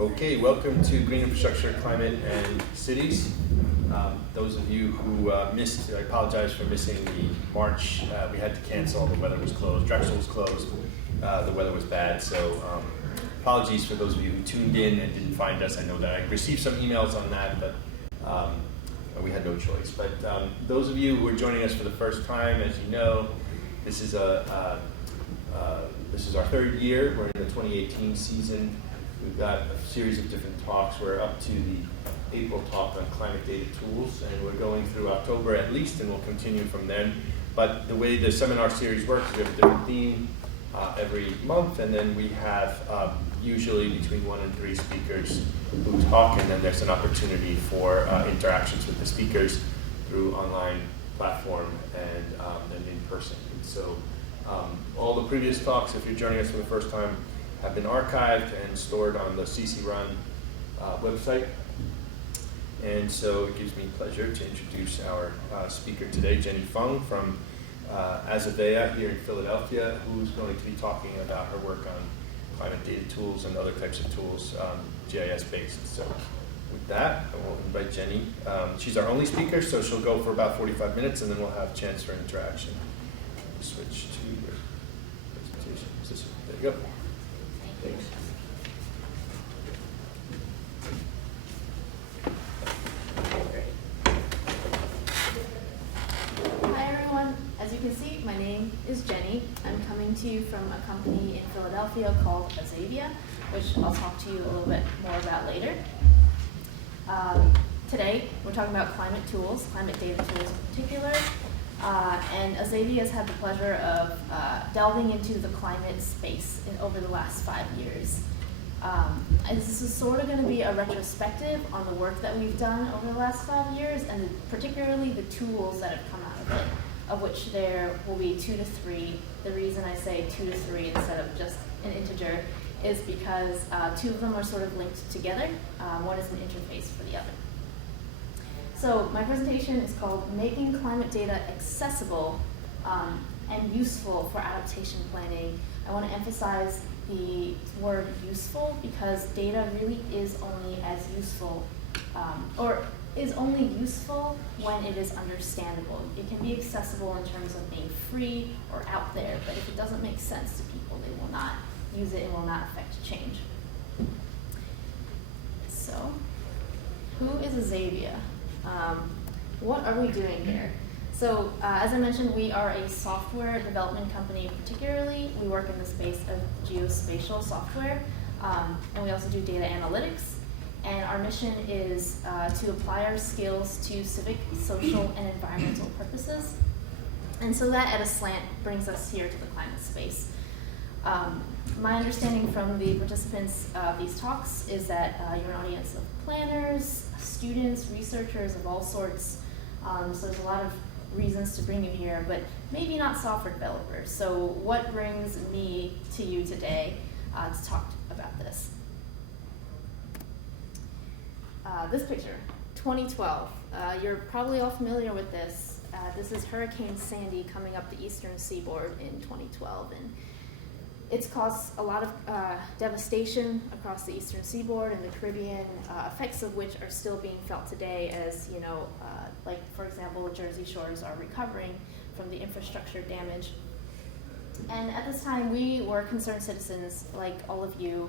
Okay, welcome to Green Infrastructure, Climate, and Cities. Those of you who missed, I apologize for missing the March. We had to cancel, the weather was closed, Drexel was closed, the weather was bad, so apologies for those of you who tuned in and didn't find us. I know that I received some emails on that, but we had no choice. But those of you who are joining us for the first time, as you know, this is our third year. We're in the 2018 season. We've got a series of different talks. We're up to the April talk on climate data tools, and we're going through October at least, and we'll continue from then. But the way the seminar series works is we have a different theme every month, and then we have usually between 1 and 3 speakers who talk, and then there's an opportunity for interactions with the speakers through online platform and in person. And so all the previous talks, if you're joining us for the first time, have been archived and stored on the CCRUN website. And so it gives me pleasure to introduce our speaker today, Jenny Fung from Azavea here in Philadelphia, who's going to be talking about her work on climate data tools and other types of tools, GIS based. So with that, I will invite Jenny. She's our only speaker, so she'll go for about 45 minutes, and then we'll have a chance for interaction. Switch to your presentation. There you go. Thanks. Hi everyone. As you can see, my name is Jenny. I'm coming to you from a company in Philadelphia called Azavea, which I'll talk to you a little bit more about later. Today, we're talking about climate tools, climate data tools in particular. And Azavea has had the pleasure of delving into the climate space over the last 5 years. This is sort of going to be a retrospective on the work that we've done over the last 5 years, and particularly the tools that have come out of it, of which there will be 2 to 3. The reason I say 2 to 3 instead of just an integer is because 2 of them are sort of linked together. One is an interface for the other. So my presentation is called Making Climate Data Accessible and Useful for Adaptation Planning. I want to emphasize the word useful because data really is only as useful, or is only useful when it is understandable. It can be accessible in terms of being free or out there, but if it doesn't make sense to people, they will not use it and will not affect change. So, who is Azavea? What are we doing here? So, as I mentioned, we are a software development company. Particularly, we work in the space of geospatial software, and we also do data analytics. And our mission is to apply our skills to civic, social, and environmental purposes. And so that, at a slant, brings us here to the climate space. My understanding from the participants of these talks is that you're an audience of planners, students, researchers of all sorts. So there's a lot of reasons to bring you here, but maybe not software developers. So what brings me to you today to talk about this? This picture, 2012. You're probably all familiar with this. This is Hurricane Sandy coming up the eastern seaboard in 2012. And it's caused a lot of devastation across the eastern seaboard and the Caribbean, effects of which are still being felt today as, like, for example, the Jersey shores are recovering from the infrastructure damage. And at this time, we were concerned citizens, like all of you,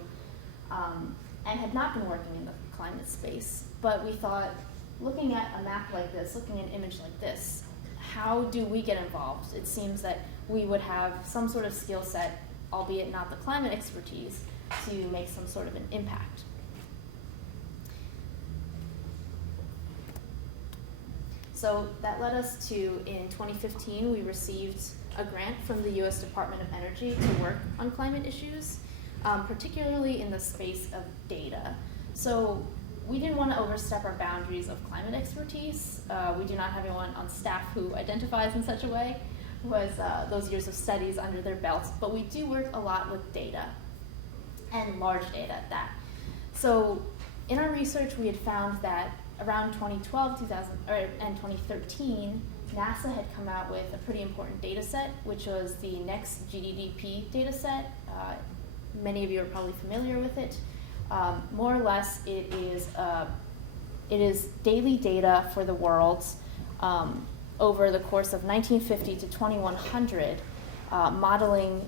and had not been working in the climate space. But we thought, looking at a map like this, looking at an image like this, how do we get involved? It seems that we would have some sort of skill set, albeit not the climate expertise, to make some sort of an impact. So that led us to, in 2015, we received a grant from the US Department of Energy to work on climate issues, particularly in the space of data. So we didn't want to overstep our boundaries of climate expertise. We do not have anyone on staff who identifies in such a way, who has those years of studies under their belts, but we do work a lot with data, and large data at that. So in our research, we had found that around 2012 and 2013, NASA had come out with a pretty important data set, which was the next GDDP data set. Many of you are probably familiar with it. More or less, it is daily data for the world over the course of 1950 to 2100, modeling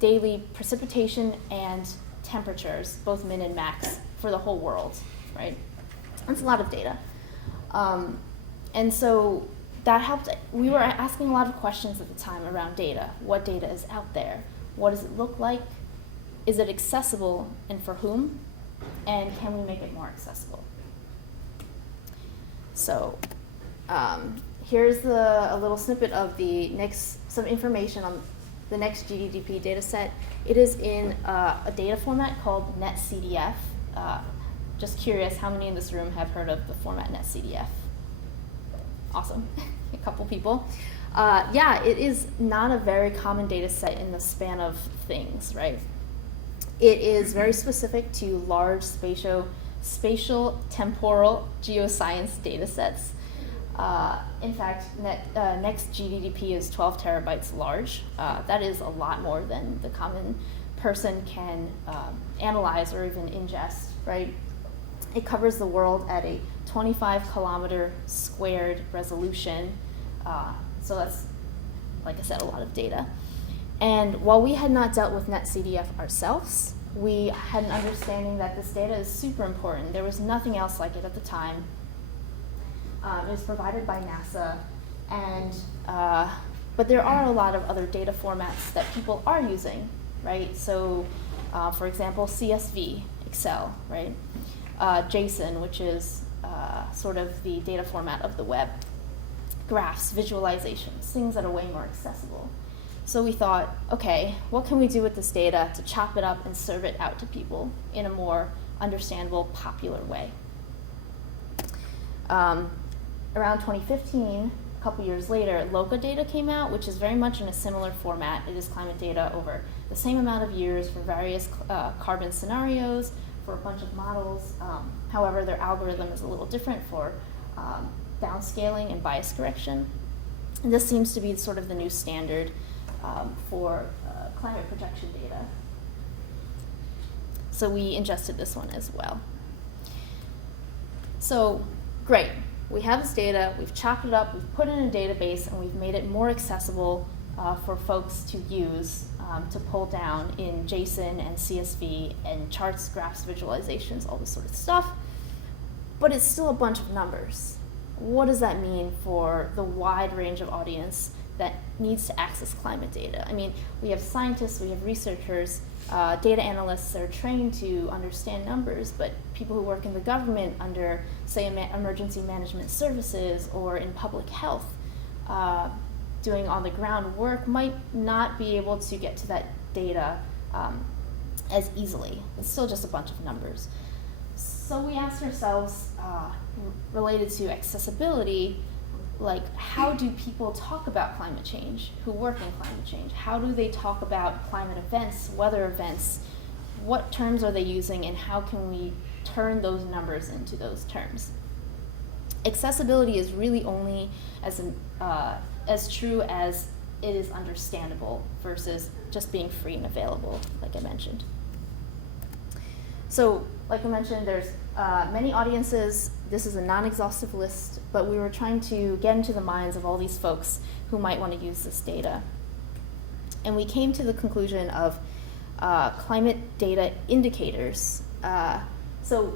daily precipitation and temperatures, both min and max, for the whole world, right? That's a lot of data. And so that helped. We were asking a lot of questions at the time around data. What data is out there? What does it look like? Is it accessible, and for whom? And can we make it more accessible? So here's a little snippet of some information on the next GDP data set. It is in a data format called Netcdf. Just curious, how many in this room have heard of the format Netcdf? Awesome, a couple people. Yeah, it is not a very common data set in the span of things, right? It is very specific to large spatial temporal geoscience data sets. In fact, next GDP is 12 terabytes large. That is a lot more than the common person can analyze or even ingest, right? It covers the world at a 25-kilometer squared resolution. So that's, like I said, a lot of data. And while we had not dealt with Netcdf ourselves, we had an understanding that this data is super important. There was nothing else like it at the time. It was provided by NASA, and but there are a lot of other data formats that people are using, right? So, for example, CSV, Excel, right? JSON, which is sort of the data format of the web. Graphs, visualizations, things that are way more accessible. So we thought, okay, what can we do with this data to chop it up and serve it out to people in a more understandable, popular way? Around 2015, a couple years later, LOCA data came out, which is very much in a similar format. It is climate data over the same amount of years for various carbon scenarios, for a bunch of models. However, their algorithm is a little different for downscaling and bias correction. And this seems to be sort of the new standard for climate projection data. So we ingested this one as well. So great, we have this data, we've chopped it up, we've put it in a database, and we've made it more accessible for folks to use, to pull down in JSON and CSV and charts, graphs, visualizations, all this sort of stuff. But it's still a bunch of numbers. What does that mean for the wide range of audience that needs to access climate data? I mean, we have scientists, we have researchers, data analysts that are trained to understand numbers, but people who work in the government under, say, emergency management services or in public health, doing on-the-ground work might not be able to get to that data as easily. It's still just a bunch of numbers. So we asked ourselves, related to accessibility, like, how do people talk about climate change who work in climate change? How do they talk about climate events, weather events? What terms are they using, and how can we turn those numbers into those terms? Accessibility is really only as true as it is understandable versus just being free and available, like I mentioned. So, like I mentioned, there's many audiences. This is a non-exhaustive list, but we were trying to get into the minds of all these folks who might want to use this data. And we came to the conclusion of climate data indicators. So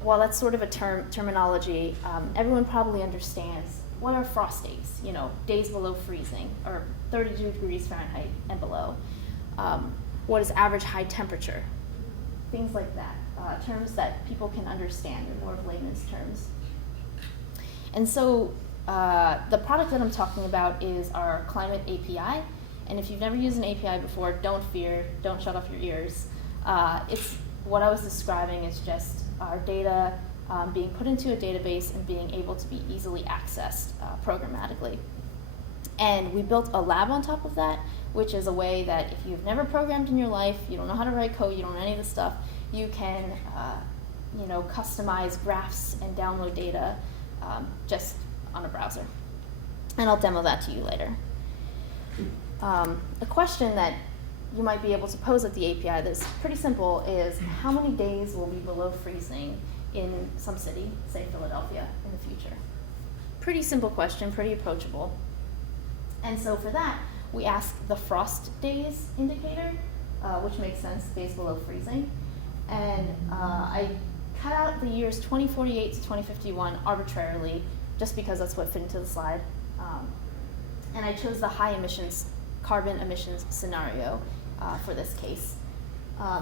while that's sort of a terminology, everyone probably understands what are frost days, days below freezing, or 32 degrees Fahrenheit and below. What is average high temperature? Things like that, terms that people can understand in more of layman's terms. And so the product that I'm talking about is our Climate API. And if you've never used an API before, don't fear, don't shut off your ears. It's what I was describing is just our data being put into a database and being able to be easily accessed programmatically. And we built a lab on top of that, which is a way that if you've never programmed in your life, you don't know how to write code, you don't know any of this stuff, you can customize graphs and download data just on a browser. And I'll demo that to you later. A question that you might be able to pose at the API that's pretty simple is how many days will be below freezing in some city, say Philadelphia, in the future? Pretty simple question, pretty approachable. And so for that, we ask the frost days indicator, which makes sense, days below freezing. And I cut out the years 2048 to 2051 arbitrarily, just because that's what fit into the slide. And I chose the high emissions, carbon emissions scenario for this case.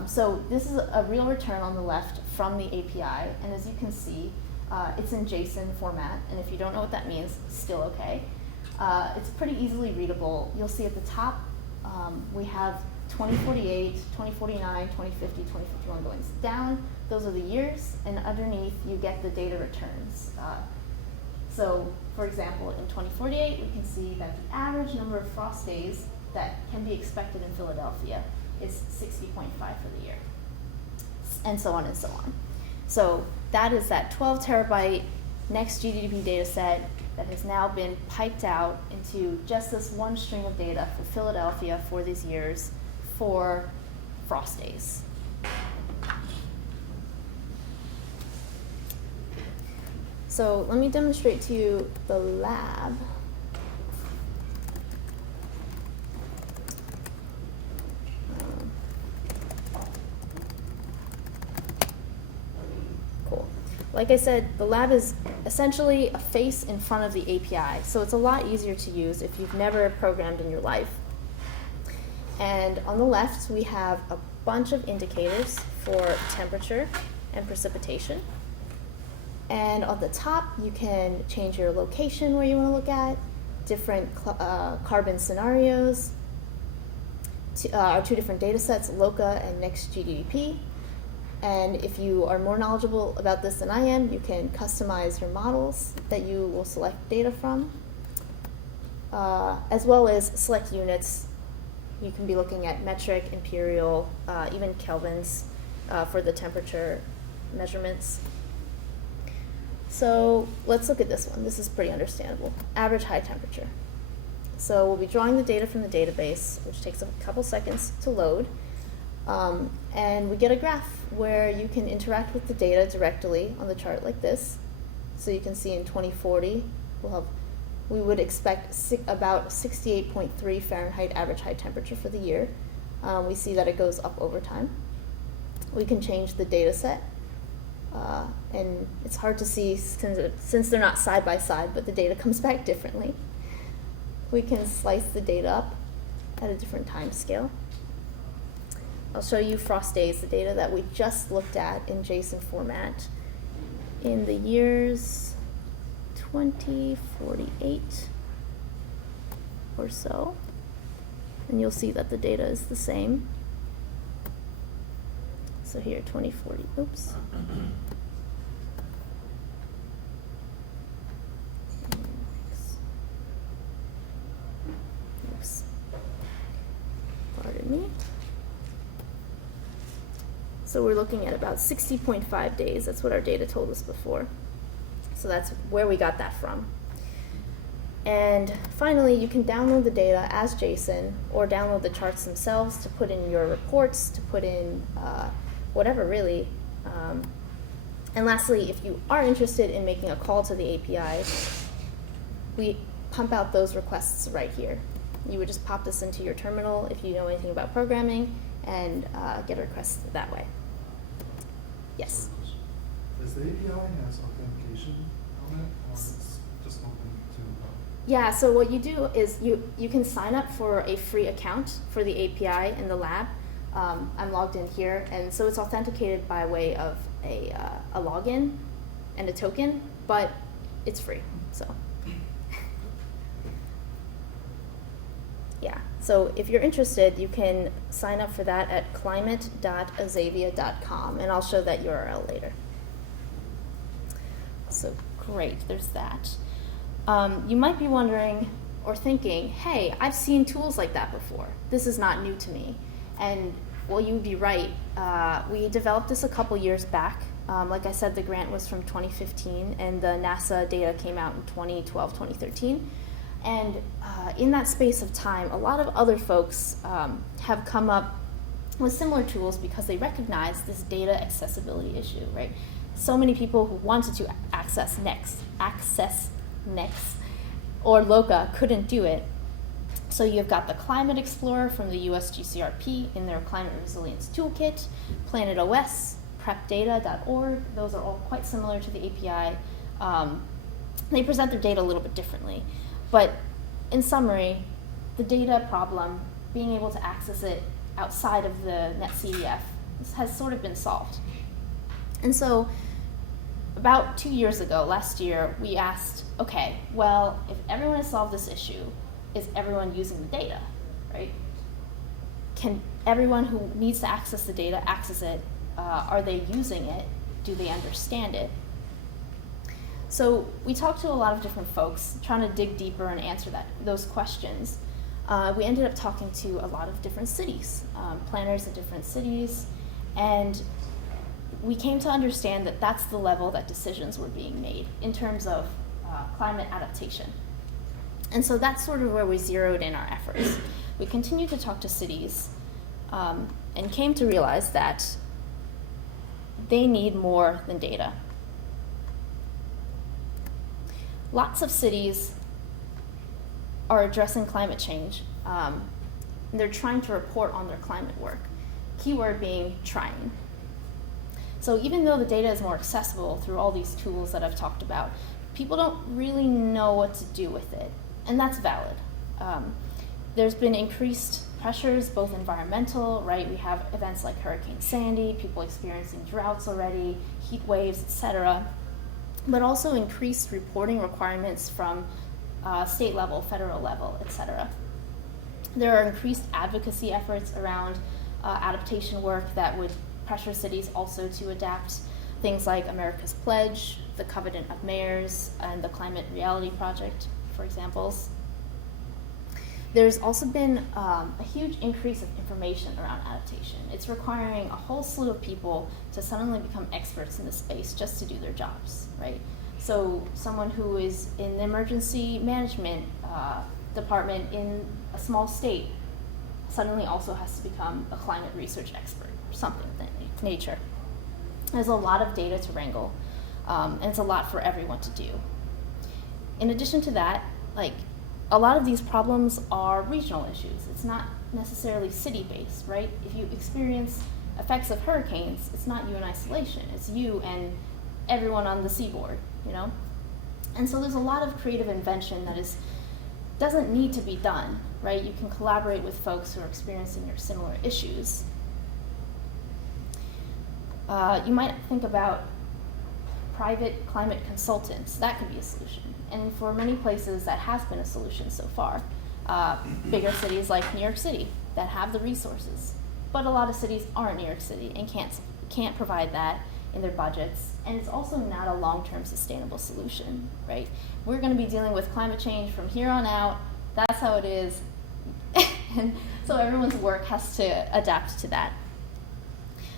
So this is a real return on the left from the API, and as you can see, it's in JSON format, and if you don't know what that means, still okay. It's pretty easily readable. You'll see at the top, we have 2048, 2049, 2050, 2051 going down. Those are the years, and underneath you get the data returns. So, for example, in 2048, we can see that the average number of frost days that can be expected in Philadelphia is 60.5 for the year, and so on and so on. So that is that 12 terabyte Netcdf data set that has now been piped out into just this one string of data for Philadelphia for these years for frost days. So let me demonstrate to you the lab. Cool. Like I said, the lab is essentially a face in front of the API, so it's a lot easier to use if you've never programmed in your life. And on the left, we have a bunch of indicators for temperature and precipitation. And on the top, you can change your location where you want to look at, different carbon scenarios, our two different data sets, LOCA and Netcdf. And if you are more knowledgeable about this than I am, you can customize your models that you will select data from, as well as select units. You can be looking at metric, imperial, even kelvins for the temperature measurements. So let's look at this one. This is pretty understandable. Average high temperature. So we'll be drawing the data from the database, which takes a couple seconds to load. And we get a graph where you can interact with the data directly on the chart like this. So you can see in 2040, we would expect about 68.3 Fahrenheit average high temperature for the year. We see that it goes up over time. We can change the data set. And it's hard to see since they're not side by side, but the data comes back differently. We can slice the data up at a different time scale. I'll show you frost days, the data that we just looked at in JSON format in the years 2048 or so. And you'll see that the data is the same. So here, 2040, oops. Oops. Pardon me. So we're looking at about 60.5 days. That's what our data told us before. So that's where we got that from. And finally, you can download the data as JSON or download the charts themselves to put in your reports, to put in whatever really. And lastly, if you are interested in making a call to the API, we pump out those requests right here. You would just pop this into your terminal if you know anything about programming and get a request that way. Yes? Does the API has authentication on it, or it's just open to? Yeah, so what you do is you can sign up for a free account for the API in the lab. I'm logged in here, and so it's authenticated by way of a login and a token, but it's free, so. Yeah, so if you're interested, you can sign up for that at climate.azavia.com, and I'll show that URL later. So great, there's that. You might be wondering or thinking, hey, I've seen tools like that before. This is not new to me. And well, you'd be right. We developed this a couple years back. Like I said, the grant was from 2015, and the NASA data came out in 2012, 2013. And in that space of time, a lot of other folks have come up with similar tools because they recognize this data accessibility issue, right? So many people who wanted to access NEX or LOCA couldn't do it. So you've got the Climate Explorer from the US GCRP in their Climate Resilience Toolkit, Planet OS, prepdata.org. Those are all quite similar to the API. They present their data a little bit differently. But in summary, the data problem, being able to access it outside of the Netcdf, has sort of been solved. And so about 2 years ago, last year, we asked, okay, well, if everyone has solved this issue, is everyone using the data, right? Can everyone who needs to access the data access it? Are they using it? Do they understand it? So we talked to a lot of different folks, trying to dig deeper and answer those questions. We ended up talking to a lot of different cities, planners in different cities, and we came to understand that that's the level that decisions were being made in terms of climate adaptation. And so that's sort of where we zeroed in our efforts. We continued to talk to cities and came to realize that they need more than data. Lots of cities are addressing climate change. And they're trying to report on their climate work. Keyword being trying. So even though the data is more accessible through all these tools that I've talked about, people don't really know what to do with it, and that's valid. There's been increased pressures, both environmental, right? We have events like Hurricane Sandy, people experiencing droughts already, heat waves, etc., but also increased reporting requirements from state level, federal level, etc. There are increased advocacy efforts around adaptation work that would pressure cities also to adapt, things like America's Pledge, the Covenant of Mayors, and the Climate Reality Project, for examples. There's also been a huge increase of information around adaptation. It's requiring a whole slew of people to suddenly become experts in this space just to do their jobs, right? So someone who is in the emergency management department in a small state suddenly also has to become a climate research expert or something of that nature. There's a lot of data to wrangle, and it's a lot for everyone to do. In addition to that, a lot of these problems are regional issues. It's not necessarily city-based, right? If you experience effects of hurricanes, it's not you in isolation. It's you and everyone on the seaboard, you know? And so there's a lot of creative invention that doesn't need to be done, right? You can collaborate with folks who are experiencing your similar issues. You might think about private climate consultants. That could be a solution. And for many places, that has been a solution so far. Bigger cities like New York City that have the resources. But a lot of cities aren't New York City and can't provide that in their budgets. And it's also not a long-term sustainable solution, right? We're going to be dealing with climate change from here on out. That's how it is. And so everyone's work has to adapt to that.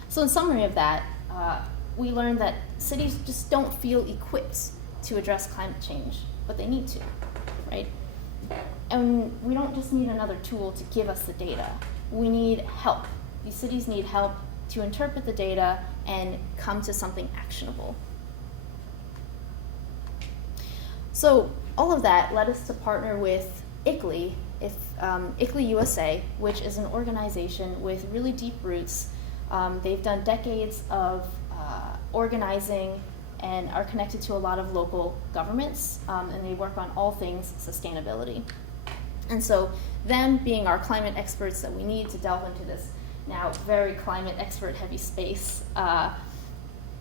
So in summary of that, we learned that cities just don't feel equipped to address climate change, but they need to, right? And we don't just need another tool to give us the data. We need help. These cities need help to interpret the data and come to something actionable. So all of that led us to partner with ICLEI, ICLEI USA, which is an organization with really deep roots. They've done decades of organizing and are connected to a lot of local governments, and they work on all things sustainability. And so them being our climate experts that we need to delve into this now very climate expert heavy space,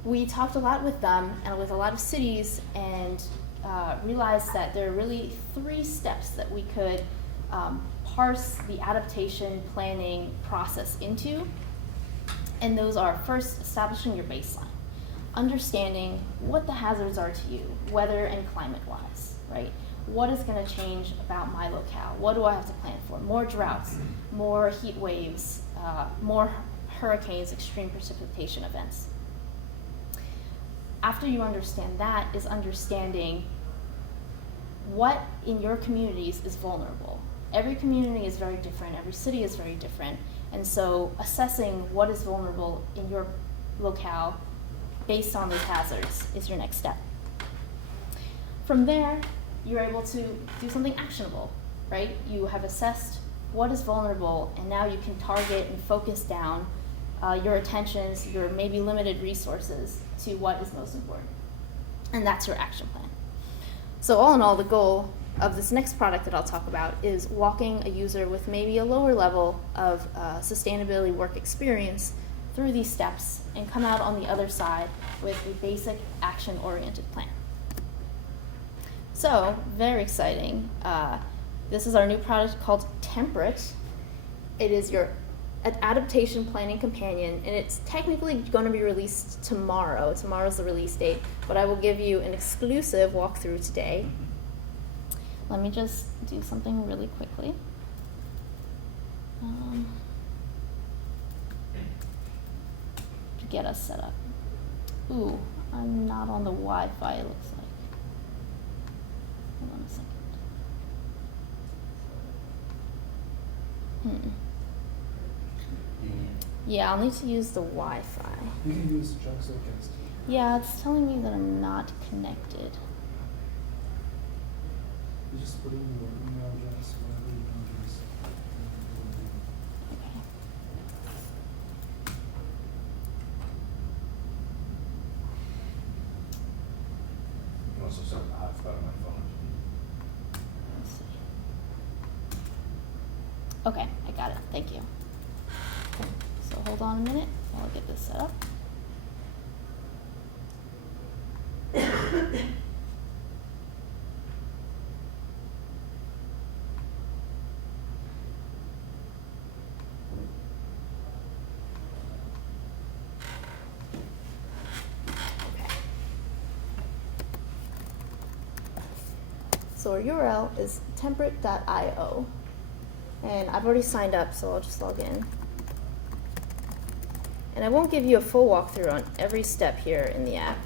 we talked a lot with them and with a lot of cities and realized that there are really 3 steps that we could parse the adaptation planning process into. And those are, first, establishing your baseline. Understanding what the hazards are to you, weather and climate-wise, right? What is going to change about my locale? What do I have to plan for? More droughts, more heat waves, more hurricanes, extreme precipitation events. After you understand that is understanding what in your communities is vulnerable. Every community is very different, every city is very different, and so assessing what is vulnerable in your locale based on those hazards is your next step. From there, you're able to do something actionable, right? You have assessed what is vulnerable, and now you can target and focus down your attentions, your maybe limited resources to what is most important. And that's your action plan. So all in all, the goal of this next product that I'll talk about is walking a user with maybe a lower level of sustainability work experience through these steps and come out on the other side with a basic action-oriented plan. So, very exciting. This is our new product called Temperate. It is your adaptation planning companion, and it's technically going to be released tomorrow. Tomorrow's the release date, but I will give you an exclusive walkthrough today. Let me just do something really quickly. To get us set up. Ooh, I'm not on the Wi-Fi, it looks like. Hold on a second. Yeah, I'll need to use the Wi-Fi. You can use Drexel against it. Yeah, it's telling me that I'm not connected. You just put in your email address, whatever email address. Okay. You also set up a hotspot on my phone. Let's see. Okay, I got it. Thank you. So hold on a minute while I get this set up. So our URL is temperate.io, and I've already signed up, so I'll just log in. And I won't give you a full walkthrough on every step here in the app,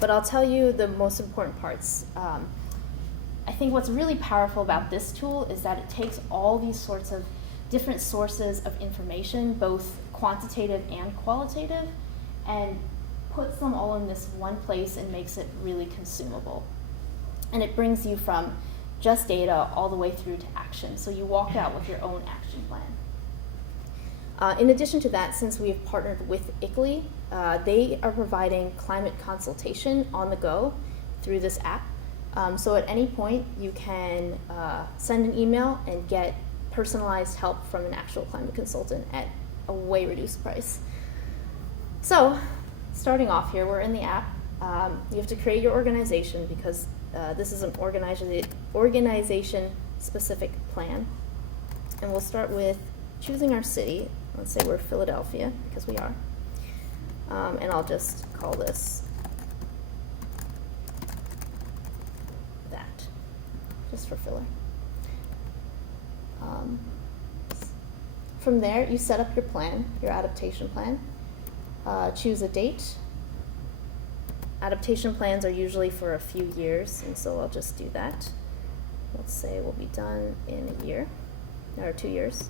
but I'll tell you the most important parts. I think what's really powerful about this tool is that it takes all these sorts of different sources of information, both quantitative and qualitative, and puts them all in this one place and makes it really consumable. And it brings you from just data all the way through to action. So you walk out with your own action plan. In addition to that, since we've partnered with ICLEI, they are providing climate consultation on the go through this app. So at any point, you can send an email and get personalized help from an actual climate consultant at a way reduced price. So starting off here, we're in the app. You have to create your organization because this is an organization-specific plan. And we'll start with choosing our city. Let's say we're Philadelphia, because we are. And I'll just call this that, just for filler. From there, you set up your plan, your adaptation plan. Choose a date. Adaptation plans are usually for a few years, and so I'll just do that. Let's say we'll be done in a year, or 2 years.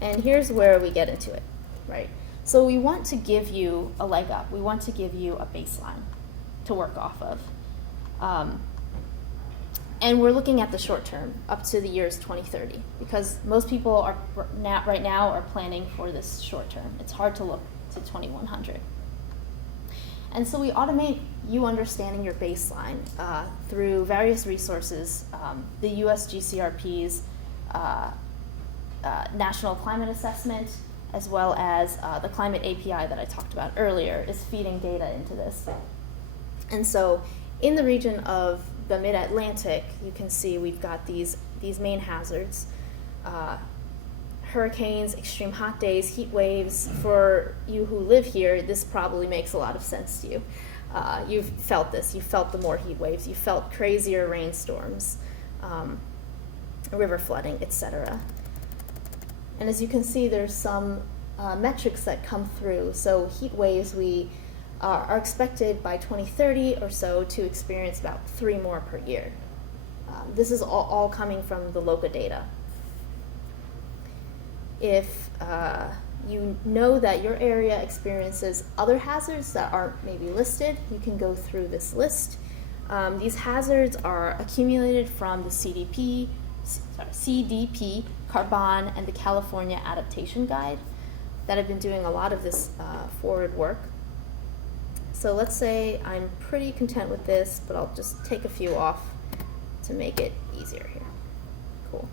And here's where we get into it, right? So we want to give you a leg up. We want to give you a baseline to work off of. And we're looking at the short term, up to the years 2030, because most people are right now are planning for this short term. It's hard to look to 2100. And so we automate you understanding your baseline through various resources, the US GCRP's National Climate Assessment, as well as the Climate API that I talked about earlier is feeding data into this. And so in the region of the Mid-Atlantic, you can see we've got these main hazards. Hurricanes, extreme hot days, heat waves. For you who live here, this probably makes a lot of sense to you. You've felt this. You've felt the more heat waves. You've felt crazier rainstorms, river flooding, etc. And as you can see, there's some metrics that come through. So heat waves, we are expected by 2030 or so to experience about 3 more per year. This is all coming from the LOCA data. If you know that your area experiences other hazards that aren't maybe listed, you can go through this list. These hazards are accumulated from the CDP, Carbon, and the California Adaptation Guide that have been doing a lot of this forward work. So let's say I'm pretty content with this, but I'll just take a few off to make it easier here. Cool.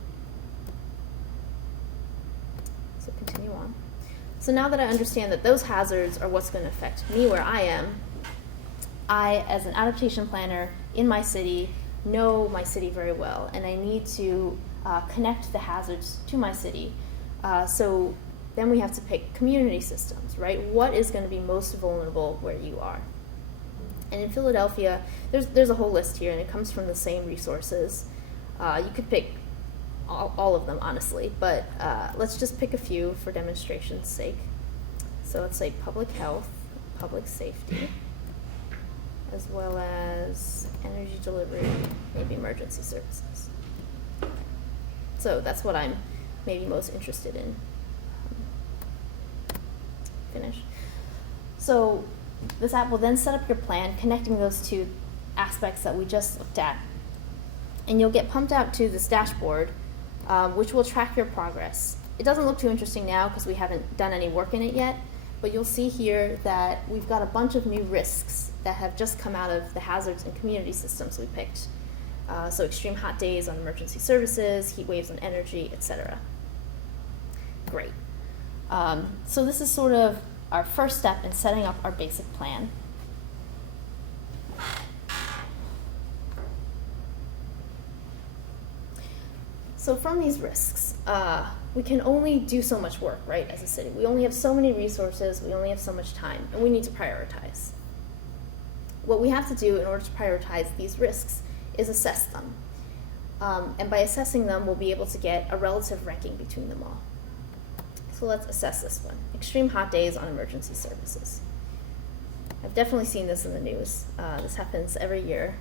So continue on. So now that I understand that those hazards are what's going to affect me where I am, I, as an adaptation planner in my city, know my city very well, and I need to connect the hazards to my city. So then we have to pick community systems, right? What is going to be most vulnerable where you are? And in Philadelphia, there's a whole list here, and it comes from the same resources. You could pick all of them, honestly, but let's just pick a few for demonstration's sake. So let's say public health, public safety, as well as energy delivery, maybe emergency services. So that's what I'm maybe most interested in. Finish. So this app will then set up your plan, connecting those two aspects that we just looked at. And you'll get pumped out to this dashboard, which will track your progress. It doesn't look too interesting now because we haven't done any work in it yet, but you'll see here that we've got a bunch of new risks that have just come out of the hazards and community systems we picked. So extreme hot days on emergency services, heat waves on energy, etc. Great. So this is sort of our first step in setting up our basic plan. So from these risks, we can only do so much work, right, as a city. We only have so many resources, we only have so much time, and we need to prioritize. What we have to do in order to prioritize these risks is assess them. And by assessing them, we'll be able to get a relative ranking between them all. So let's assess this one. Extreme hot days on emergency services. I've definitely seen this in the news. This happens every year.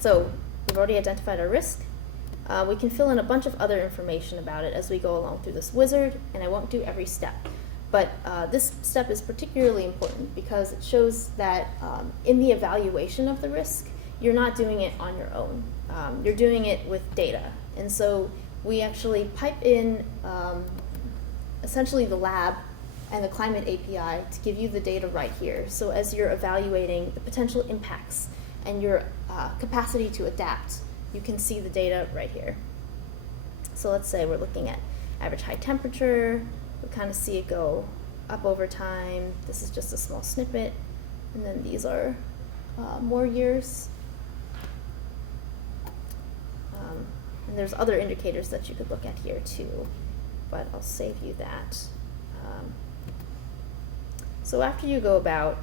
So we've already identified our risk. We can fill in a bunch of other information about it as we go along through this wizard, and I won't do every step. But this step is particularly important because it shows that in the evaluation of the risk, you're not doing it on your own. You're doing it with data. And so we actually pipe in essentially the lab and the climate API to give you the data right here. So as you're evaluating the potential impacts and your capacity to adapt, you can see the data right here. So let's say we're looking at average high temperature. We kind of see it go up over time. This is just a small snippet. And then these are more years. And there's other indicators that you could look at here too, but I'll save you that. So after you go about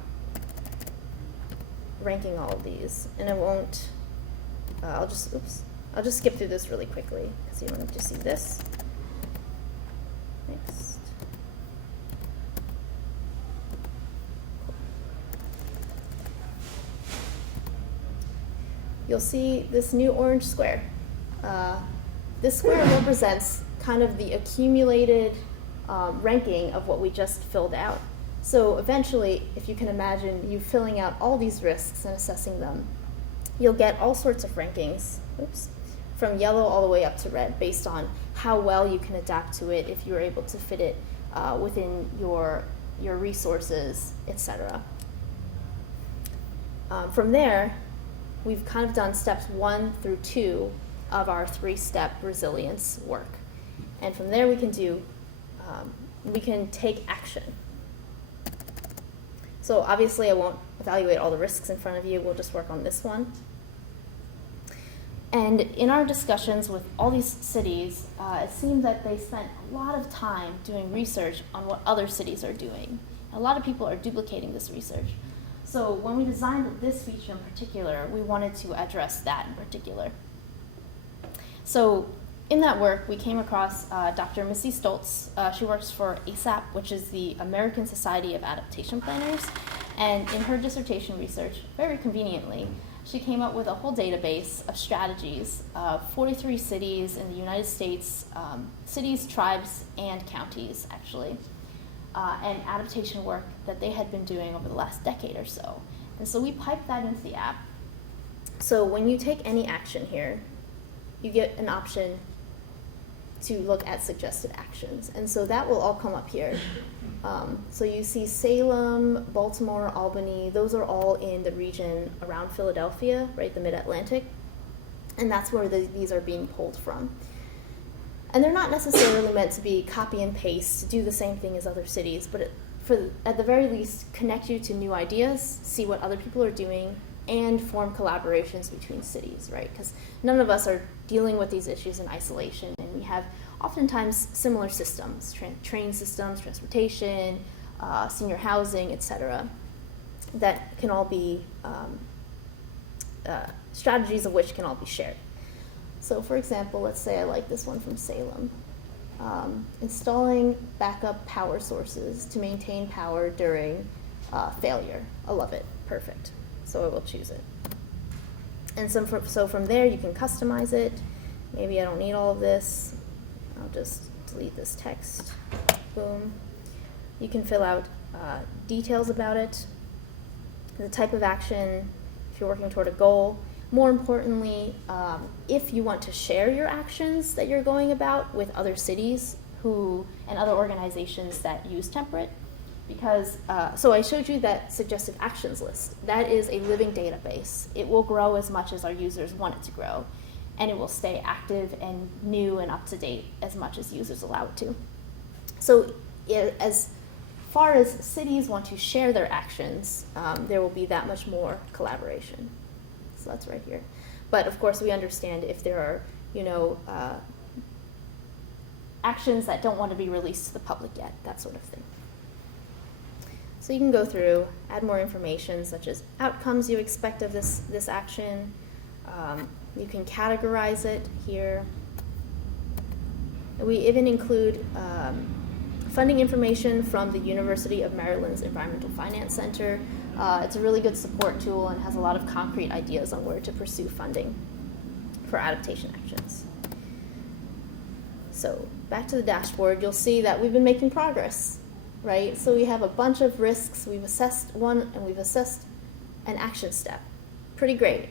ranking all of these, and I won't, I'll just skip through this really quickly because you don't need to see this. Next. You'll see this new orange square. This square represents kind of the accumulated ranking of what we just filled out. So eventually, if you can imagine you filling out all these risks and assessing them, you'll get all sorts of rankings, from yellow all the way up to red, based on how well you can adapt to it, if you're able to fit it within your resources, etc. From there, we've kind of done steps 1 through 2 of our 3-step resilience work. And from there we can take action. So obviously I won't evaluate all the risks in front of you, we'll just work on this one. And in our discussions with all these cities, it seemed that they spent a lot of time doing research on what other cities are doing. A lot of people are duplicating this research. So when we designed this feature in particular, we wanted to address that in particular. So in that work, we came across Dr. Missy Stoltz. She works for ASAP, which is the American Society of Adaptation Planners. And in her dissertation research, very conveniently, she came up with a whole database of strategies of 43 cities in the United States, cities, tribes, and counties, actually, and adaptation work that they had been doing over the last decade or so. And so we piped that into the app. So when you take any action here, you get an option to look at suggested actions. And so that will all come up here. So you see Salem, Baltimore, Albany, those are all in the region around Philadelphia, right, the Mid-Atlantic. And that's where these are being pulled from. And they're not necessarily meant to be copy and paste, to do the same thing as other cities, but at the very least, connect you to new ideas, see what other people are doing, and form collaborations between cities, right? Because none of us are dealing with these issues in isolation, and we have oftentimes similar systems, train systems, transportation, senior housing, etc., that can all be, strategies of which can all be shared. So for example, let's say I like this one from Salem. Installing backup power sources to maintain power during failure. I love it, perfect. So I will choose it. And so from there you can customize it. Maybe I don't need all of this. I'll just delete this text. Boom. You can fill out details about it, the type of action, if you're working toward a goal. More importantly, if you want to share your actions that you're going about with other cities and other organizations that use Temperate, because, so I showed you that suggested actions list. That is a living database. It will grow as much as our users want it to grow, and it will stay active and new and up to date as much as users allow it to. So as far as cities want to share their actions, there will be that much more collaboration. So that's right here. But of course, we understand if there are, actions that don't want to be released to the public yet, that sort of thing. So you can go through, add more information, such as outcomes you expect of this action. You can categorize it here. And we even include funding information from the University of Maryland's Environmental Finance Center. It's a really good support tool and has a lot of concrete ideas on where to pursue funding for adaptation actions. So back to the dashboard, you'll see that we've been making progress, right? So we have a bunch of risks. We've assessed one, and we've assessed an action step. Pretty great.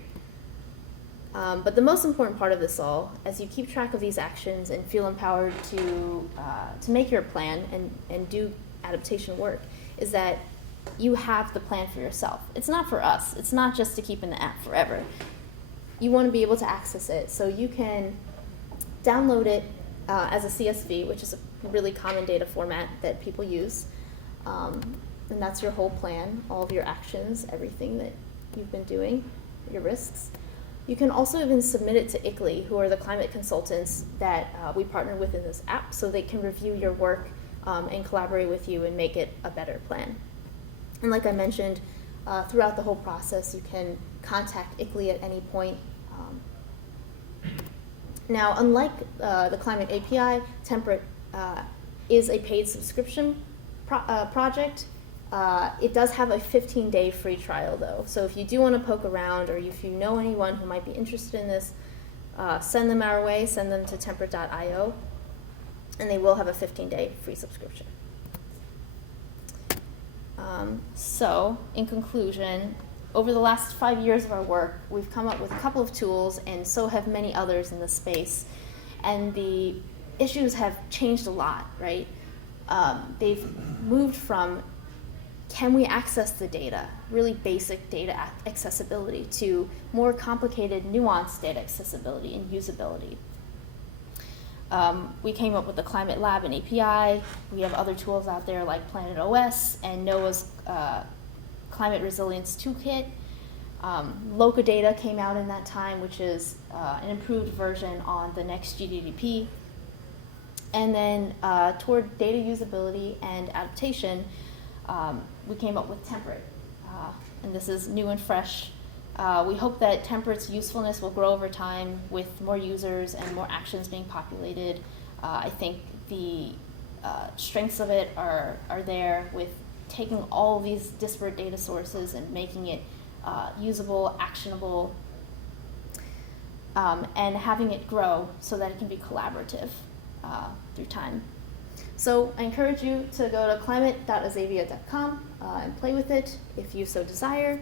But the most important part of this all, as you keep track of these actions and feel empowered to make your plan and do adaptation work, is that you have the plan for yourself. It's not for us. It's not just to keep in the app forever. You want to be able to access it, so you can download it as a CSV, which is a really common data format that people use. And that's your whole plan, all of your actions, everything that you've been doing, your risks. You can also even submit it to ICLEI, who are the climate consultants that we partner with in this app, so they can review your work and collaborate with you and make it a better plan. And like I mentioned, throughout the whole process, you can contact ICLEI at any point. Now, unlike the Climate API, Temperate is a paid subscription project. It does have a 15-day free trial, though. So if you do want to poke around, or if you know anyone who might be interested in this, send them our way, send them to temperate.io, and they will have a 15-day free subscription. So, in conclusion, over the last 5 years of our work, we've come up with a couple of tools, and so have many others in this space. And the issues have changed a lot, right? They've moved from, can we access the data, really basic data accessibility, to more complicated, nuanced data accessibility and usability. We came up with the Climate Lab and API. We have other tools out there like Planet OS and NOAA's Climate Resilience Toolkit. Locadata came out in that time, which is an improved version on the next GDDP. And then toward data usability and adaptation, we came up with Temperate. And this is new and fresh. We hope that Temperat's usefulness will grow over time with more users and more actions being populated. I think the strengths of it are there with taking all these disparate data sources and making it usable, actionable, and having it grow so that it can be collaborative through time. So I encourage you to go to climate.azavia.com and play with it if you so desire.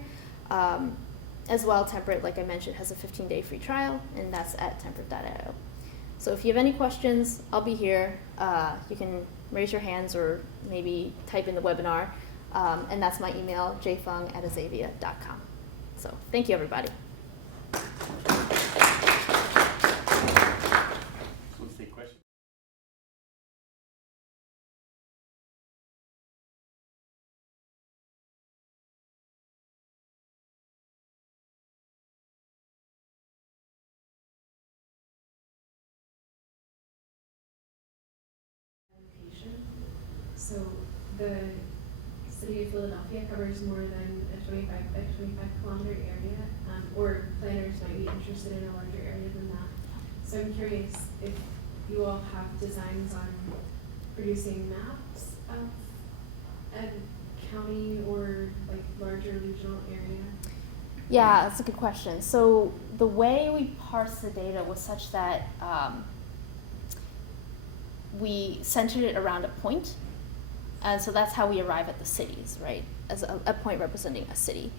As well, Temperate, like I mentioned, has a 15-day free trial, and that's at temperate.io. So if you have any questions, I'll be here. You can raise your hands or maybe type in the webinar, and that's my email, jfung@azavia.com. So thank you, everybody. Let's take questions. Adaptation. So the city of Philadelphia covers more than a 25 by 25 kilometer area, or planners might be interested in a larger area than that. So I'm curious if you all have designs on producing maps of a county or like larger regional area. Yeah, that's a good question. So the way we parse the data was such that we centered it around a point. And so that's how we arrive at the cities, right? As a point representing a city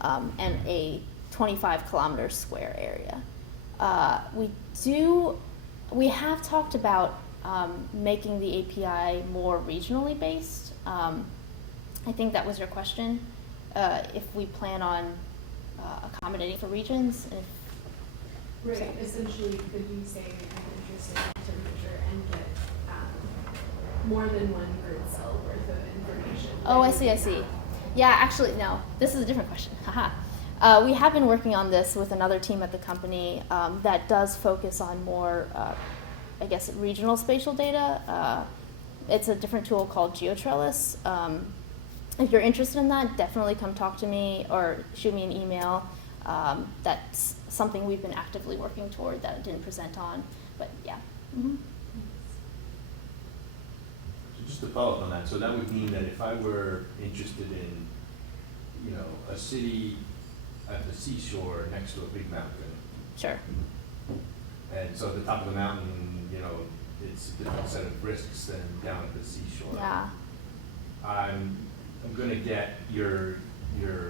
and a 25 kilometer square area. We have talked about making the API more regionally based. I think that was your question. If we plan on accommodating for regions. And Right, essentially, could you say I'm interested in temperature and get more than one grid cell worth of information? Oh, I see. Yeah, actually, no, this is a different question. Haha. We have been working on this with another team at the company that does focus on more, I guess, regional spatial data. It's a different tool called GeoTrellis. If you're interested in that, definitely come talk to me or shoot me an email. That's something we've been actively working toward that I didn't present on, but yeah. Mm-hmm. So just to follow up on that, so that would mean that if I were interested in, a city at the seashore next to a big mountain, Sure. and so at the top of the mountain, it's a different set of risks than down at the seashore. Yeah. I'm going to get your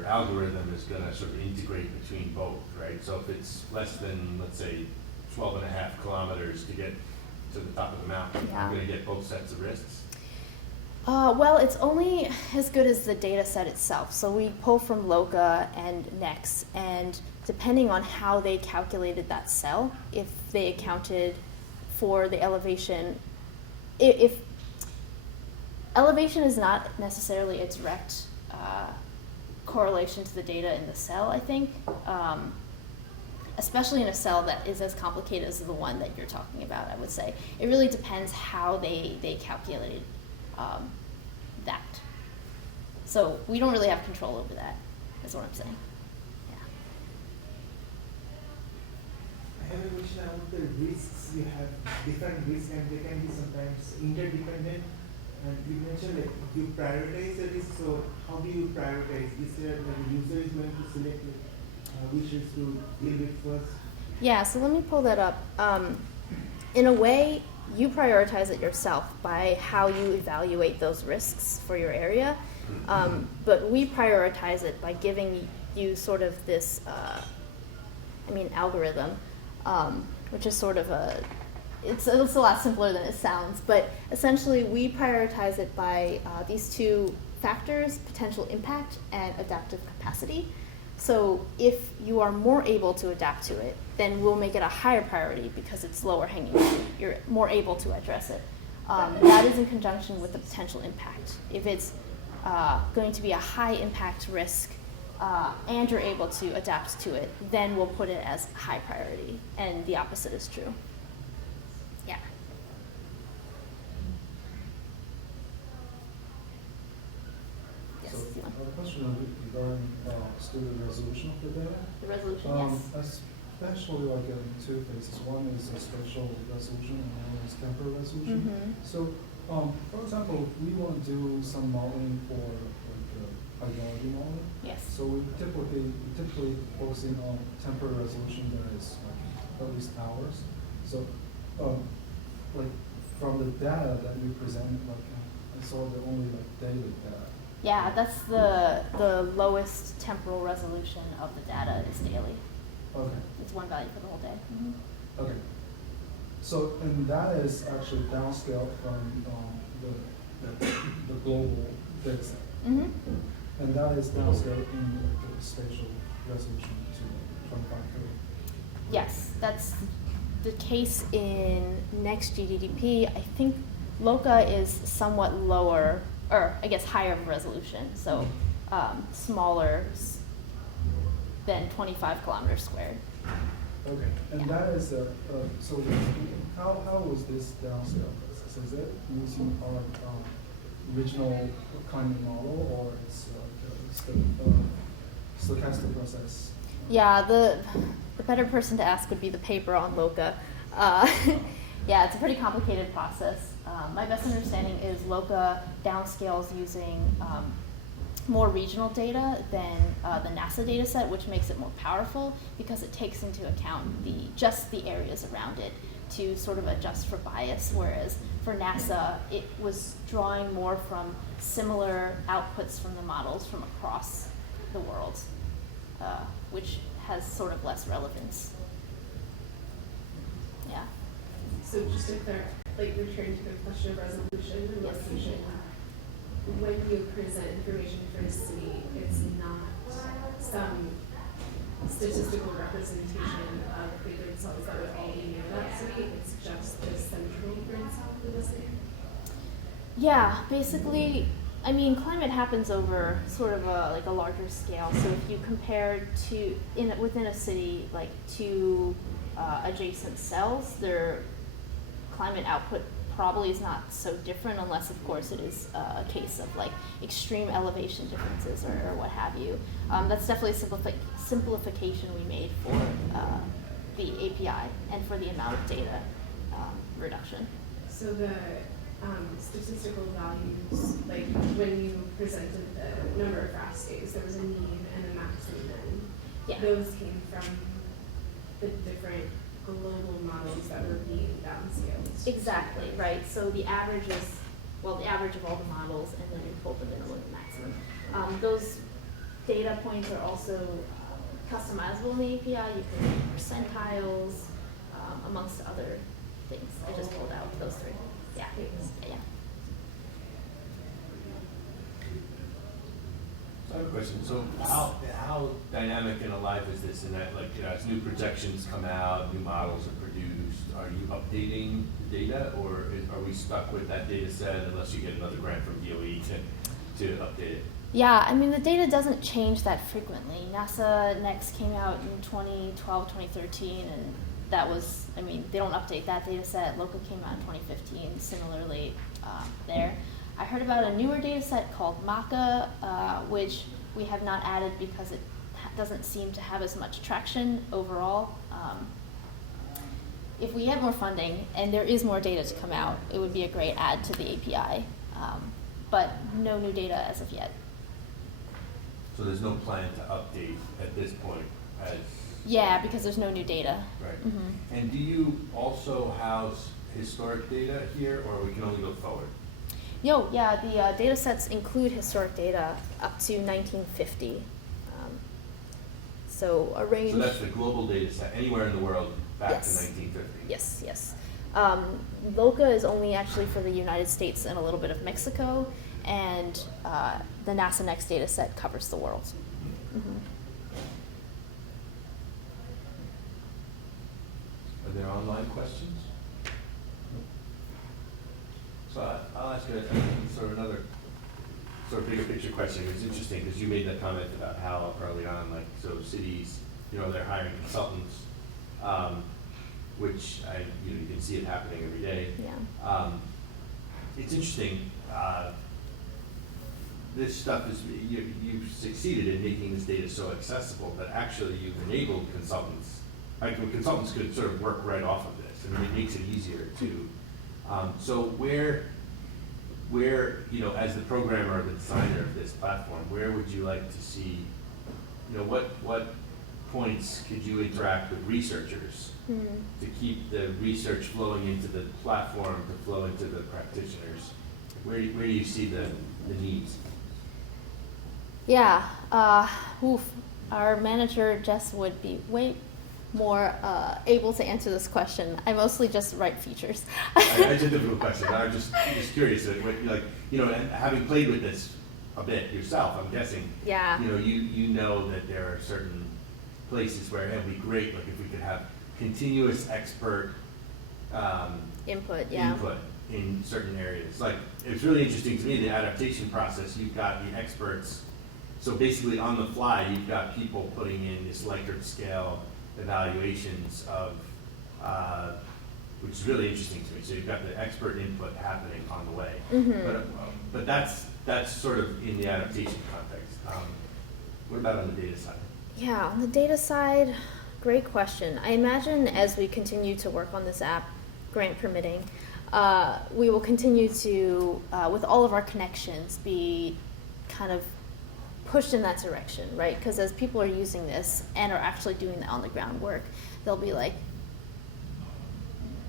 algorithm is going to sort of integrate between both, right? So if it's less than, let's say, 12.5 kilometers to get to the top of the mountain, Yeah. I'm going to get both sets of risks. Well, it's only as good as the data set itself. So we pull from Loca and Nex, and depending on how they calculated that cell, if they accounted for the elevation, if elevation is not necessarily a direct correlation to the data in the cell, I think, especially in a cell that is as complicated as the one that you're talking about, I would say. It really depends how they calculated that. So we don't really have control over that, is what I'm saying. Yeah. I have a question about the risks. You have different risks and they can be sometimes interdependent. And you mentioned like you prioritize the risk, so how do you prioritize? Is there like the user is going to select which risk to deal with first? Yeah, so let me pull that up. In a way, you prioritize it yourself by how you evaluate those risks for your area. But we prioritize it by giving you sort of this, algorithm, which is sort of it's a lot simpler than it sounds, but essentially we prioritize it by these two factors, potential impact and adaptive capacity. So if you are more able to adapt to it, then we'll make it a higher priority because it's lower hanging fruit. You're more able to address it. That is in conjunction with the potential impact. If it's going to be a high impact risk and you're able to adapt to it, then we'll put it as high priority. And the opposite is true. Yeah. Yes, So you want- question regarding still the resolution of the data. The resolution, yes. Especially like in two phases. One is a spatial resolution and one is temporal resolution. Mhm. So, for example, we want to do some modeling for like hydrology modeling. Yes. So we typically focusing on temporal resolution that is like at least hours. So, like from the data that you presented, like I saw the only like daily data. Yeah, that's the lowest temporal resolution of the data is daily. Okay. It's one value for the whole day. Mhm. Okay. So, and that is actually downscaled from the global data set. Mhm. And that is downscaled in the spatial resolution to 25K. Yes, that's the case in Next-GDP. I think LOCA is somewhat lower, or I guess higher of resolution, so smaller than 25 kilometers squared. Okay, and Yeah. that is so how was this downscale process? Is it using our original climate model, or it's stochastic process? Yeah, the better person to ask would be the paper on LOCA. Yeah, it's a pretty complicated process. My best understanding is LOCA downscales using more regional data than the NASA data set, which makes it more powerful because it takes into account just the areas around it to sort of adjust for bias, whereas for NASA, it was drawing more from similar outputs from the models from across the world, which has sort of less relevance. Yeah. So just to clarify, like return to the question of resolution and Yes. location, when you present information for a city, it's not some statistical representation of the grid cells that would all be near that city, it's just the central grid cell for the city. Yeah, basically, I mean, climate happens over sort of like a larger scale. So if you compare within a city, like two adjacent cells, their climate output probably is not so different, unless of course it is a case of like extreme elevation differences or what have you. That's definitely a simplification we made for the API and for the amount of data reduction. So the statistical values, like when you presented the number of fast days, there was a mean and a maximum then. Yeah. Those came from the different global models that were being downscaled. Exactly, right. So the average is, well, the average of all the models, and then you pull the minimum and maximum. Those data points are also customizable in the API. You can make percentiles, amongst other things. I just pulled out those three. Yeah, yeah. So I have a question. So how dynamic and alive is this in that, like, as new projections come out, new models are produced, are you updating the data, or are we stuck with that data set unless you get another grant from DOE to update it? Yeah, I mean, the data doesn't change that frequently. NASA Next came out in 2012, 2013, and that was, I mean, they don't update that data set. LOCA came out in 2015, similarly there. I heard about a newer data set called MACA, which we have not added because it doesn't seem to have as much traction overall. If we have more funding and there is more data to come out, it would be a great add to the API, but no new data as of yet. So there's no plan to update at this point as... Yeah, because there's no new data. Right. Mm-hmm. And do you also house historic data here, or we can only go forward? Yeah, the data sets include historic data up to 1950. So a range. So that's the global data set, anywhere in the world back Yes. to 1950? Yes. LOCA is only actually for the United States and a little bit of Mexico, and the NASA Next data set covers the world. Mm-hmm. Are there online questions? So I'll ask you sort of another sort of bigger picture question. It's interesting because you made that comment about how early on, like, so cities, they're hiring consultants, which you can see it happening every day. Yeah. It's interesting. this stuff is, you've succeeded in making this data so accessible that actually you've enabled consultants, like consultants could sort of work right off of this. I mean, it makes it easier to, so where, you know, as the programmer or the designer of this platform, where would you like to see, you know, what points could you interact with researchers to keep the research flowing into the platform, to flow into the practitioners? Where do you see the needs? Yeah, our manager, Jess, would be way more able to answer this question. I mostly just write features. It's a difficult question. I'm just curious, like, you know, and having played with this a bit yourself, I'm guessing, Yeah. you know, you know that there are certain places where it'd be great, like if we could have continuous expert Input, input in certain areas. Like, it's really interesting to me, the adaptation process, you've got the experts, so basically on the fly, you've got people putting in this Likert scale evaluations of, which is really interesting to me. So you've got the expert input happening on the way. But that's sort of in the adaptation context. What about on the data side? Yeah, on the data side, great question. I imagine as we continue to work on this app, grant permitting, we will continue to, with all of our connections, be kind of pushed in that direction, right? Because as people are using this and are actually doing the on-the-ground work, they'll be like,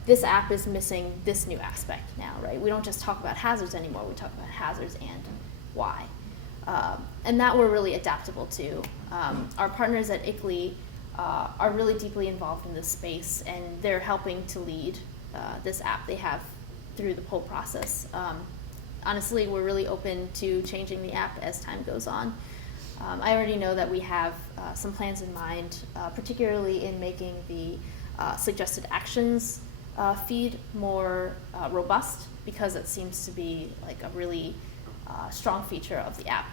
this app is missing this new aspect now, right? We don't just talk about hazards anymore, we talk about hazards and why. And that we're really adaptable to. Our partners at ICLEI are really deeply involved in this space, and they're helping to lead this app they have through the whole process. Honestly, we're really open to changing the app as time goes on. I already know that we have some plans in mind, particularly in making the suggested actions feed more robust, because it seems to be like a really strong feature of the app.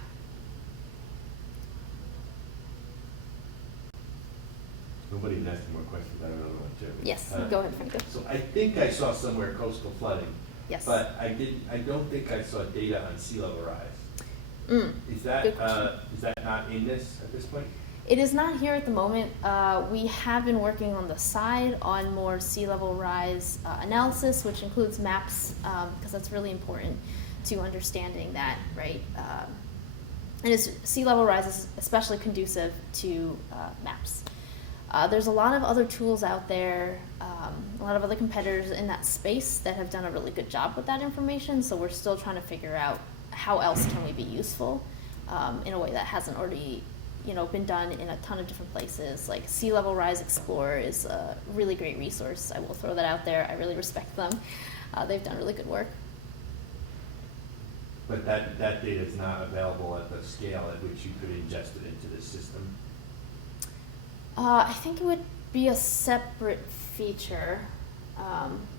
Nobody's asking more questions. I don't know what to. Yes, go ahead, Franco. So I think I saw somewhere coastal flooding. Yes. But I don't think I saw data on sea level rise. Is Good question. that not in this at this point? It is not here at the moment. We have been working on the side on more sea level rise analysis, which includes maps, because that's really important to understanding that, right? And sea level rise is especially conducive to maps. There's a lot of other tools out there, a lot of other competitors in that space that have done a really good job with that information, so we're still trying to figure out how else can we be useful in a way that hasn't already, you know, been done in a ton of different places. Like Sea Level Rise Explorer is a really great resource. I will throw that out there. I really respect them. They've done really good work. But that data is not available at the scale at which you could ingest it into the system? I think it would be a separate feature.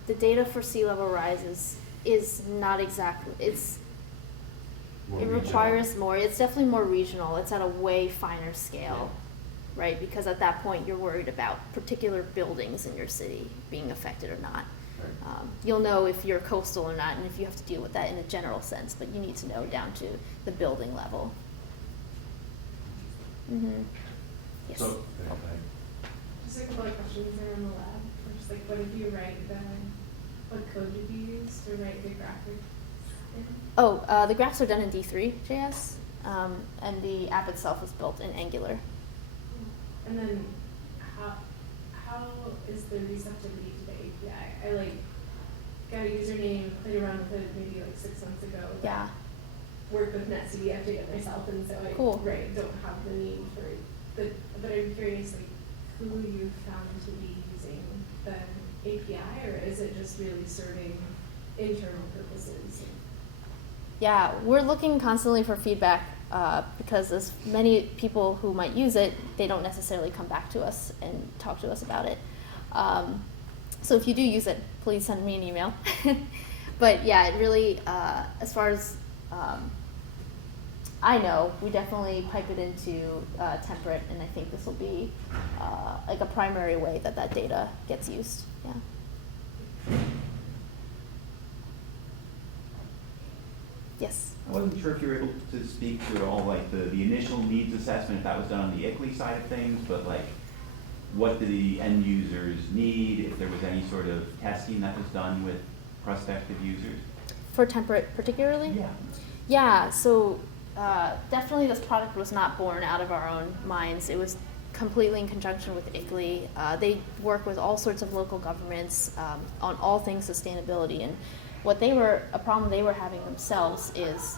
The data for sea level rise is not exactly, it requires more. It's definitely more regional. It's at a way finer scale, right? Because at that point, you're worried about particular buildings in your city being affected or not. Right. You'll know if you're coastal or not, and if you have to deal with that in a general sense, but you need to know down to the building level. Yes. So, Just a couple of questions there on the lab. Just like, what did you write what code did you use to write the graphics in? Oh, the graphs are done in D3.js, and the app itself is built in Angular. And then how is the receptivity to the API? I got a username, played around with it maybe like 6 months ago. Yeah. Worked with Netcdf data myself, and so I Cool. don't have the need for it. But I'm curious, like, who you found to be using the API, or is it just really serving internal purposes? Yeah, we're looking constantly for feedback because as many people who might use it, they don't necessarily come back to us and talk to us about it. So if you do use it, please send me an email. But yeah, it really, as far as I know, we definitely pipe it into temperate, and I think this will be like a primary way that that data gets used. Yeah. Yes. I wasn't sure if you were able to speak to at all, like, the initial needs assessment, if that was done on the ICLEI side of things, but like, what do the end users need, if there was any sort of testing that was done with prospective users? For temperate particularly? Yeah. Yeah, so definitely this product was not born out of our own minds. It was completely in conjunction with ICLEI. They work with all sorts of local governments on all things sustainability. And a problem they were having themselves is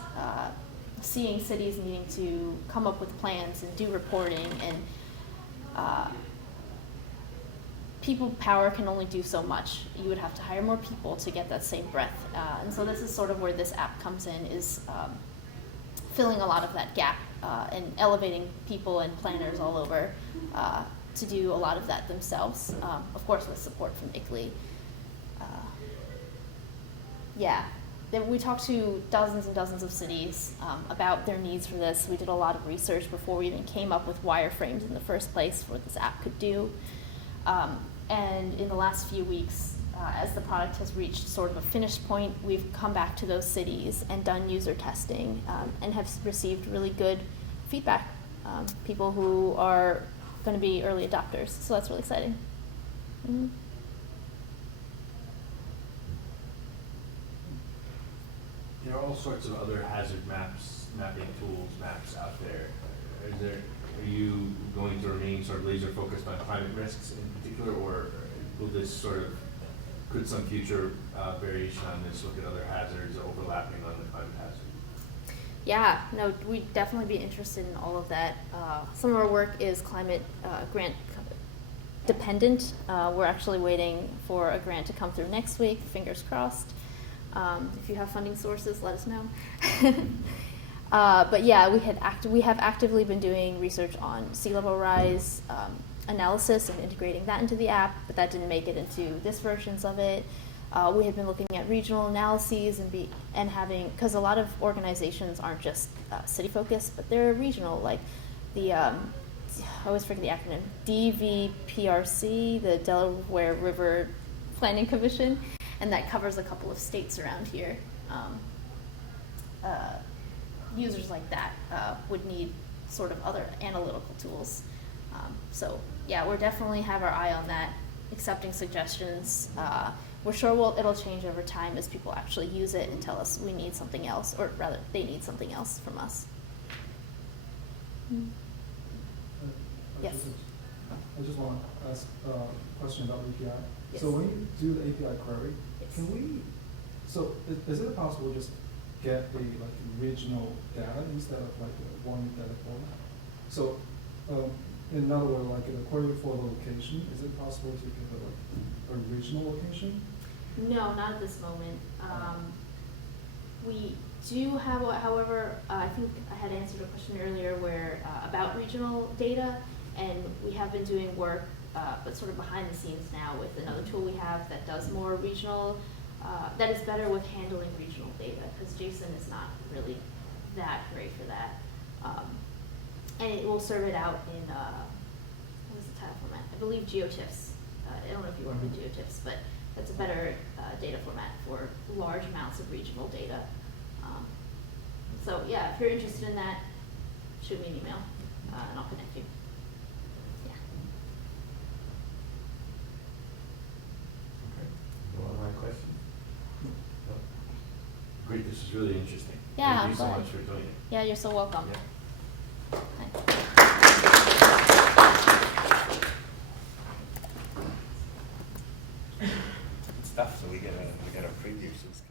seeing cities needing to come up with plans and do reporting, and people power can only do so much. You would have to hire more people to get that same breadth. And so this is sort of where this app comes in, is filling a lot of that gap and elevating people and planners all over to do a lot of that themselves, of course with support from ICLEI. We talked to dozens and dozens of cities about their needs for this. We did a lot of research before we even came up with wireframes in the first place for what this app could do. And in the last few weeks, as the product has reached sort of a finished point, we've come back to those cities and done user testing and have received really good feedback. People who are going to be early adopters, so that's really exciting. Mm-hmm. There are all sorts of other hazard mapping tools, maps out there. Are you going to remain sort of laser focused on climate risks in particular, or will this sort of, could some future variation on this look at other hazards overlapping on the climate hazard? Yeah, no, we'd definitely be interested in all of that. Some of our work is climate grant dependent. We're actually waiting for a grant to come through next week, fingers crossed. If you have funding sources, let us know. But yeah, we have actively been doing research on sea level rise analysis and integrating that into the app, but that didn't make it into this versions of it. We have been looking at regional analyses and having, because a lot of organizations aren't just city focused, but they're regional, like the I always forget the acronym, DVPRC, the Delaware River Planning Commission, and that covers a couple of states around here. Users like that would need sort of other analytical tools. So yeah, we're definitely have our eye on that, accepting suggestions. We're sure it'll change over time as people actually use it and tell us we need something else, or rather they need something else from us. Yes. I just want to ask a question about API. Yes. So when you do the API query, Yes. can we, so is it possible to just get the like regional data instead of like one data format? So in other words, like a query for the location, is it possible to get a regional location? No, not at this moment. We do have, however, I think I had answered a question earlier where about regional data, and we have been doing work, but sort of behind the scenes now with another tool we have that does more regional, that is better with handling regional data, because JSON is not really that great for that. And it will serve it out in, what is the title format? I believe GeoTIFFs. I don't know if you work with GeoTIFFs, but that's a better data format for large amounts of regional data. So yeah, if you're interested in that, shoot me an email and I'll connect you. Yeah. Okay. No other questions? No? Great, this is really interesting. Yeah, Thank you so I'm glad. much for doing it. Yeah, you're so welcome. Yeah. Thanks. Stuff, so we get a preview, so it's